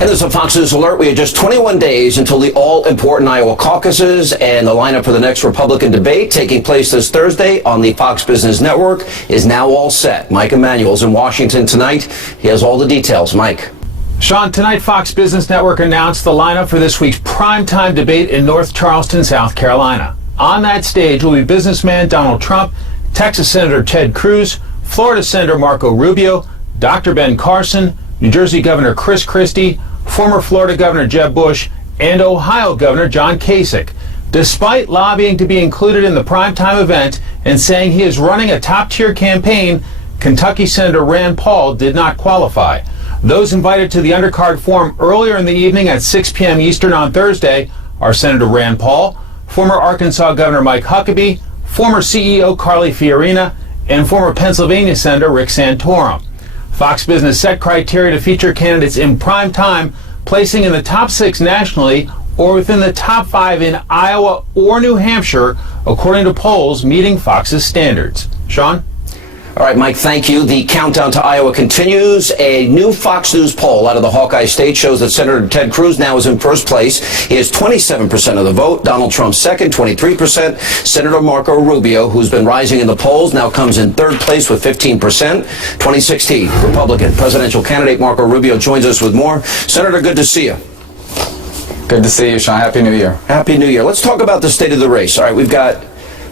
And this is a Fox News alert. We have just 21 days until the all-important Iowa caucuses, and the lineup for the next Republican debate taking place this Thursday on the Fox Business Network is now all set. Mike Emanuel's in Washington tonight. He has all the details. Mike. Sean, tonight Fox Business Network announced the lineup for this week's primetime debate in North Charleston, South Carolina. On that stage will be businessman Donald Trump, Texas Senator Ted Cruz, Florida Senator Marco Rubio, Dr. Ben Carson, New Jersey Governor Chris Christie, former Florida Governor Jeb Bush, and Ohio Governor John Kasich. Despite lobbying to be included in the primetime event and saying he is running a top-tier campaign, Kentucky Senator Rand Paul did not qualify. Those invited to the undercard forum earlier in the evening at 6 p.m. Eastern on Thursday are Senator Rand Paul, former Arkansas Governor Mike Huckabee, former CEO Carly Fiorina, and former Pennsylvania Senator Rick Santorum. Fox Business set criteria to feature candidates in prime time, placing in the top 6 nationally or within the top 5 in Iowa or New Hampshire, according to polls meeting Fox's standards. Sean? All right, Mike, thank you. The countdown to Iowa continues. A new Fox News poll out of the Hawkeye State shows that Senator Ted Cruz now is in first place. He has 27% of the vote. Donald Trump second, 23%. Senator Marco Rubio, who's been rising in the polls, now comes in third place with 15%. 2016 Republican presidential candidate Marco Rubio joins us with more. Senator, good to see you. Good to see you, Sean. Happy New Year. Happy New Year. Let's talk about the state of the race. All right, we've got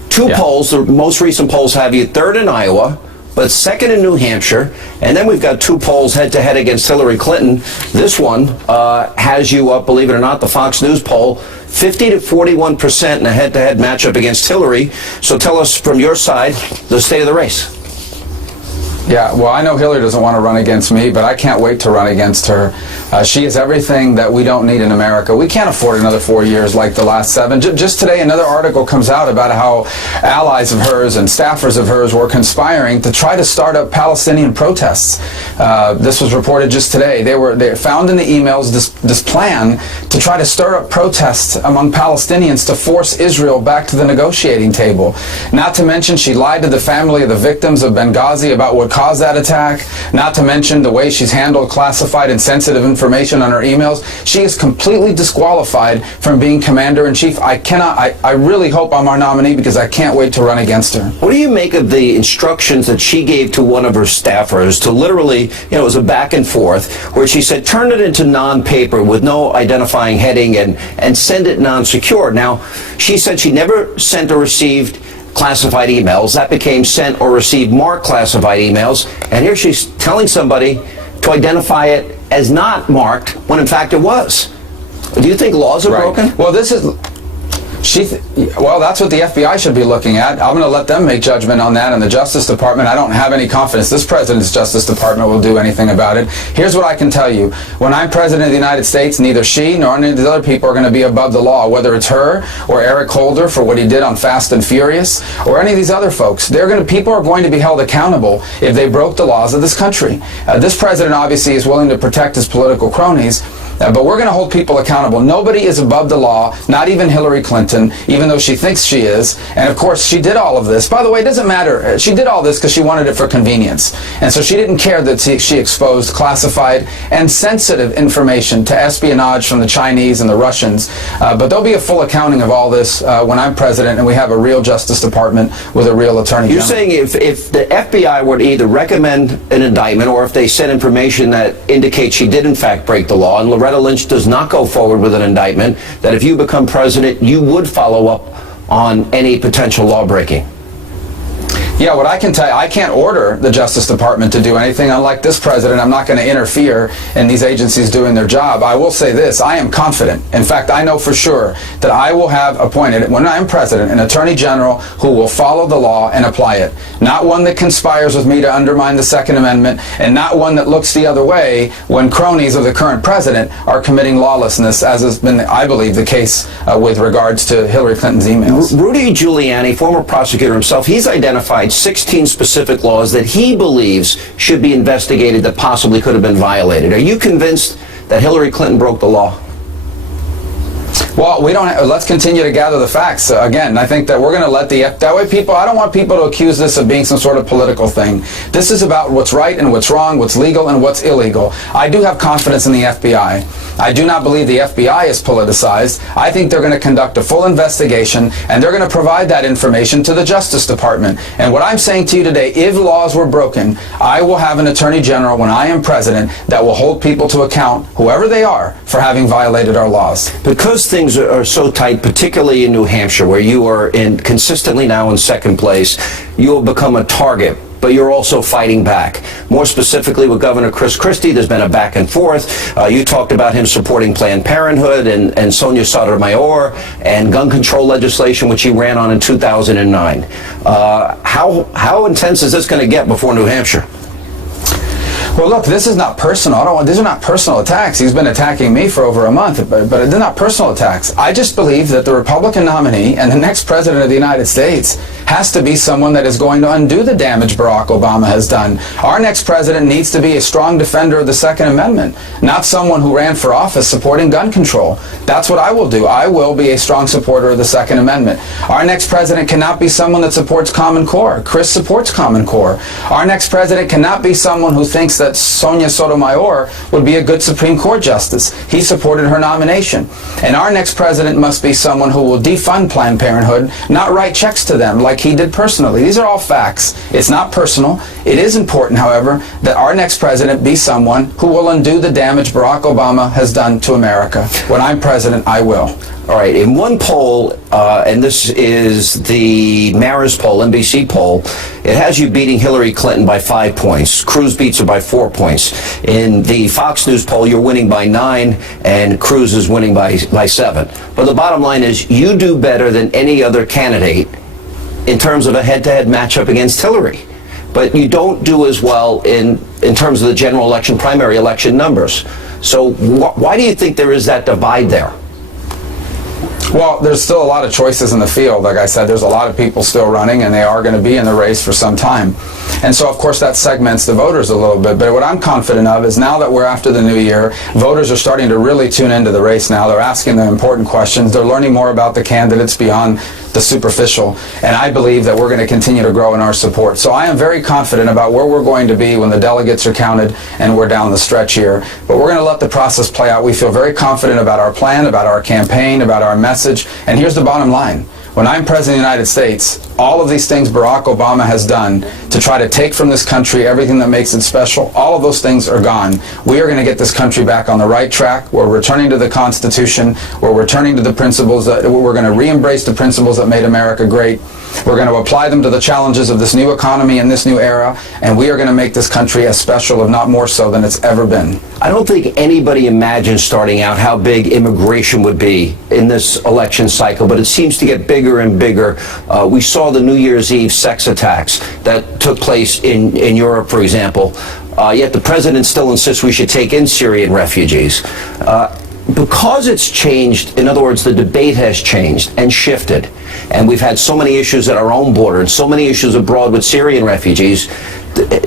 two polls. The most recent polls have you third in Iowa, but second in New Hampshire, and then we've got two polls head-to-head against Hillary Clinton. This one has you up, believe it or not, the Fox News poll, 50 to 41% in a head-to-head matchup against Hillary. So tell us from your side the state of the race. Yeah, well, I know Hillary doesn't want to run against me, but I can't wait to run against her. She is everything that we don't need in America. We can't afford another 4 years like the last 7. Just today, another article comes out about how allies of hers and staffers of hers were conspiring to try to start up Palestinian protests. This was reported just today. They found in the emails this plan to try to stir up protests among Palestinians to force Israel back to the negotiating table. Not to mention, she lied to the family of the victims of Benghazi about what caused that attack, not to mention the way she's handled classified and sensitive information on her emails. She is completely disqualified from being commander-in-chief. I really hope I'm our nominee because I can't wait to run against her. What do you make of the instructions that she gave to one of her staffers to literally, it was a back and forth, where she said, turn it into non-paper with no identifying heading and send it non-secure. Now, she said she never sent or received classified emails. That became sent or received marked classified emails. And here she's telling somebody to identify it as not marked when in fact it was. Do you think laws are broken? Well, this is... Well, that's what the FBI should be looking at. I'm going to let them make judgment on that, and the Justice Department. I don't have any confidence this president's Justice Department will do anything about it. Here's what I can tell you. When I'm president of the United States, neither she nor any of these other people are going to be above the law, whether it's her or Eric Holder for what he did on Fast and Furious, or any of these other folks. People are going to be held accountable if they broke the laws of this country. This president obviously is willing to protect his political cronies, but we're going to hold people accountable. Nobody is above the law, not even Hillary Clinton, even though she thinks she is. And of course, she did all of this. By the way, it doesn't matter. She did all this because she wanted it for convenience. And so she didn't care that she exposed classified and sensitive information to espionage from the Chinese and the Russians. But there'll be a full accounting of all this when I'm president and we have a real Justice Department with a real Attorney General. You're saying if the FBI were to either recommend an indictment or if they sent information that indicates she did in fact break the law, and Loretta Lynch does not go forward with an indictment, that if you become president, you would follow up on any potential law breaking? Yeah, what I can tell you, I can't order the Justice Department to do anything. Unlike this president, I'm not going to interfere in these agencies doing their job. I will say this, I am confident. In fact, I know for sure that I will have appointed, when I'm president, an Attorney General who will follow the law and apply it. Not one that conspires with me to undermine the Second Amendment, and not one that looks the other way when cronies of the current president are committing lawlessness, as has been, I believe, the case with regards to Hillary Clinton's emails. Rudy Giuliani, former prosecutor himself, he's identified 16 specific laws that he believes should be investigated that possibly could have been violated. Are you convinced that Hillary Clinton broke the law? Well, we don't. Let's continue to gather the facts. Again, I think that we're going to let that way people. I don't want people to accuse this of being some sort of political thing. This is about what's right and what's wrong, what's legal and what's illegal. I do have confidence in the FBI. I do not believe the FBI is politicized. I think they're going to conduct a full investigation, and they're going to provide that information to the Justice Department. And what I'm saying to you today, if laws were broken, I will have an Attorney General when I am president that will hold people to account, whoever they are, for having violated our laws. Because things are so tight, particularly in New Hampshire, where you are consistently now in second place, you will become a target, but you're also fighting back. More specifically with Governor Chris Christie, there's been a back and forth. You talked about him supporting Planned Parenthood and Sonia Sotomayor and gun control legislation, which he ran on in 2009. How intense is this going to get before New Hampshire? Well, look, this is not personal. These are not personal attacks. He's been attacking me for over a month, but they're not personal attacks. I just believe that the Republican nominee and the next president of the United States has to be someone that is going to undo the damage Barack Obama has done. Our next president needs to be a strong defender of the Second Amendment, not someone who ran for office supporting gun control. That's what I will do. I will be a strong supporter of the Second Amendment. Our next president cannot be someone that supports Common Core. Chris supports Common Core. Our next president cannot be someone who thinks that Sonia Sotomayor would be a good Supreme Court justice. He supported her nomination. And our next president must be someone who will defund Planned Parenthood, not write checks to them like he did personally. These are all facts. It's not personal. It is important, however, that our next president be someone who will undo the damage Barack Obama has done to America. When I'm president, I will. All right, in one poll, and this is the Marist poll, NBC poll, it has you beating Hillary Clinton by 5 points. Cruz beats her by 4 points. In the Fox News poll, you're winning by 9, and Cruz is winning by 7. But the bottom line is you do better than any other candidate in terms of a head-to-head matchup against Hillary. But you don't do as well in terms of the general election, primary election numbers. So why do you think there is that divide there? Well, there's still a lot of choices in the field. Like I said, there's a lot of people still running, and they are going to be in the race for some time. And so, of course, that segments the voters a little bit. But what I'm confident of is now that we're after the new year, voters are starting to really tune into the race now. They're asking the important questions. They're learning more about the candidates beyond the superficial. And I believe that we're going to continue to grow in our support. So I am very confident about where we're going to be when the delegates are counted and we're down the stretch here. But we're going to let the process play out. We feel very confident about our plan, about our campaign, about our message. And here's the bottom line. When I'm president of the United States, all of these things Barack Obama has done to try to take from this country everything that makes it special, all of those things are gone. We are going to get this country back on the right track. We're returning to the Constitution. We're returning to the principles that we're going to re-embrace the principles that made America great. We're going to apply them to the challenges of this new economy and this new era, and we are going to make this country as special, if not more so, than it's ever been. I don't think anybody imagined starting out how big immigration would be in this election cycle, but it seems to get bigger and bigger. We saw the New Year's Eve sex attacks that took place in Europe, for example, yet the president still insists we should take in Syrian refugees. Because it's changed, in other words, the debate has changed and shifted, and we've had so many issues at our own border and so many issues abroad with Syrian refugees,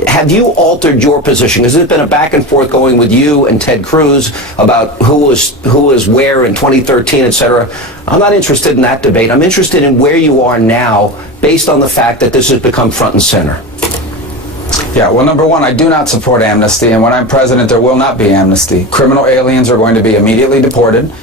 have you altered your position? Has it been a back and forth going with you and Ted Cruz about who was where in 2013, etc.? I'm not interested in that debate. I'm interested in where you are now based on the fact that this has become front and center. Yeah, well, number one, I do not support amnesty, and when I'm president, there will not be amnesty. Criminal aliens are going to be immediately deported.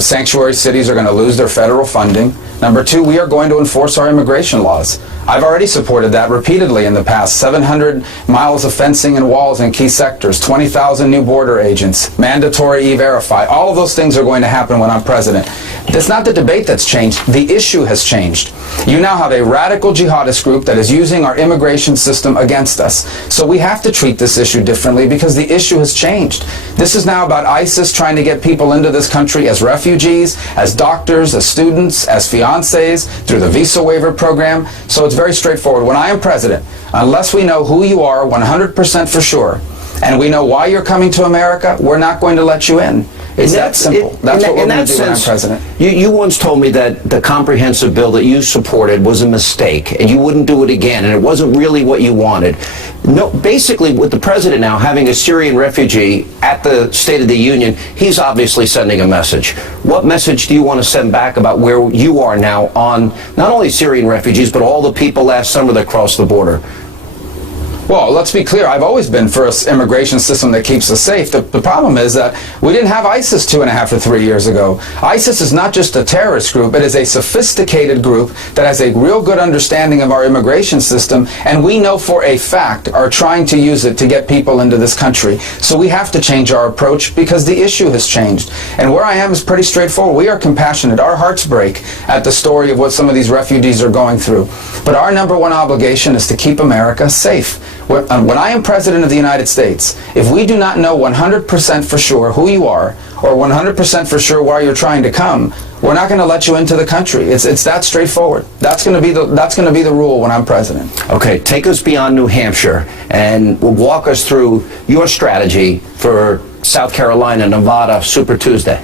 Sanctuary cities are going to lose their federal funding. Number two, we are going to enforce our immigration laws. I've already supported that repeatedly in the past. 700 miles of fencing and walls in key sectors, 20,000 new border agents, mandatory E-Verify. All of those things are going to happen when I'm president. It's not the debate that's changed. The issue has changed. You now have a radical jihadist group that is using our immigration system against us. So we have to treat this issue differently because the issue has changed. This is now about ISIS trying to get people into this country as refugees, as doctors, as students, as fiancés, through the visa waiver program. So it's very straightforward. When I am president, unless we know who you are 100% for sure, and we know why you're coming to America, we're not going to let you in. It's that simple. That's what we're going to do when I'm president. You once told me that the comprehensive bill that you supported was a mistake, and you wouldn't do it again, and it wasn't really what you wanted. No, basically, with the president now having a Syrian refugee at the State of the Union, he's obviously sending a message. What message do you want to send back about where you are now on not only Syrian refugees, but all the people last summer that crossed the border? Well, let's be clear. I've always been for an immigration system that keeps us safe. The problem is that we didn't have ISIS 2.5 to 3 years ago. ISIS is not just a terrorist group. It is a sophisticated group that has a real good understanding of our immigration system, and we know for a fact are trying to use it to get people into this country. So we have to change our approach because the issue has changed. And where I am is pretty straightforward. We are compassionate. Our hearts break at the story of what some of these refugees are going through. But our number one obligation is to keep America safe. When I am President of the United States, if we do not know 100% for sure who you are, or 100% for sure why you're trying to come, we're not going to let you into the country. It's that straightforward. That's going to be the rule when I'm president. Okay, take us beyond New Hampshire and walk us through your strategy for South Carolina, Nevada, Super Tuesday.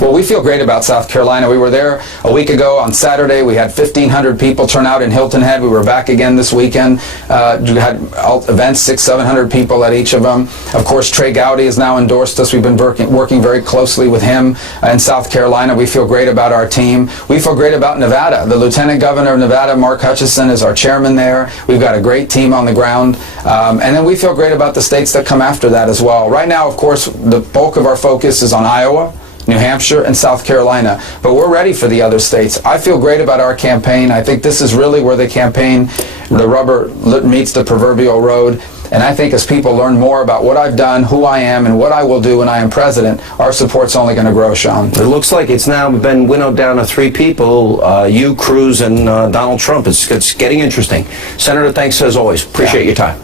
Well, we feel great about South Carolina. We were there a week ago on Saturday. We had 1,500 people turn out in Hilton Head. We were back again this weekend. We had events, 600-700 people at each of them. Of course, Trey Gowdy has now endorsed us. We've been working very closely with him in South Carolina. We feel great about our team. We feel great about Nevada. The Lieutenant Governor of Nevada, Mark Hutchison, is our chairman there. We've got a great team on the ground. And then we feel great about the states that come after that as well. Right now, of course, the bulk of our focus is on Iowa, New Hampshire, and South Carolina. But we're ready for the other states. I feel great about our campaign. I think this is really where the rubber meets the proverbial road. And I think as people learn more about what I've done, who I am, and what I will do when I am president, our support's only going to grow, Sean. It looks like it's now been winnowed down to 3 people, you, Cruz, and Donald Trump. It's getting interesting. Senator, thanks as always. Appreciate your time.